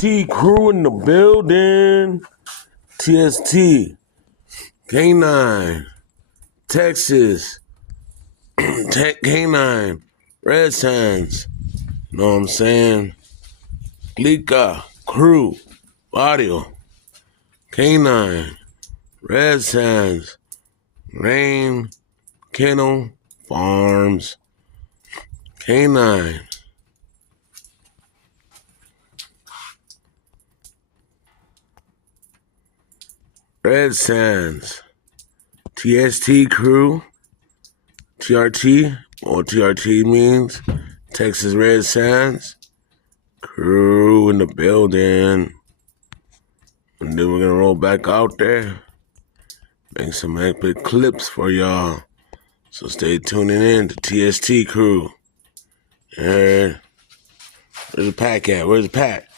TST crew in the building. TST, K9, Texas, K9, Redsand. Know what I'm saying? Lika, crew, audio, K9, Redsand, Rain, Kenkel, Farms, K9. Redsand, TST crew, TRT, or TRT means Texas Redsand crew in the building. And then we're gonna roll back out there, make some epic clips for y'all. So stay tuning in to TST crew. And where's the pack at? Where's the pack?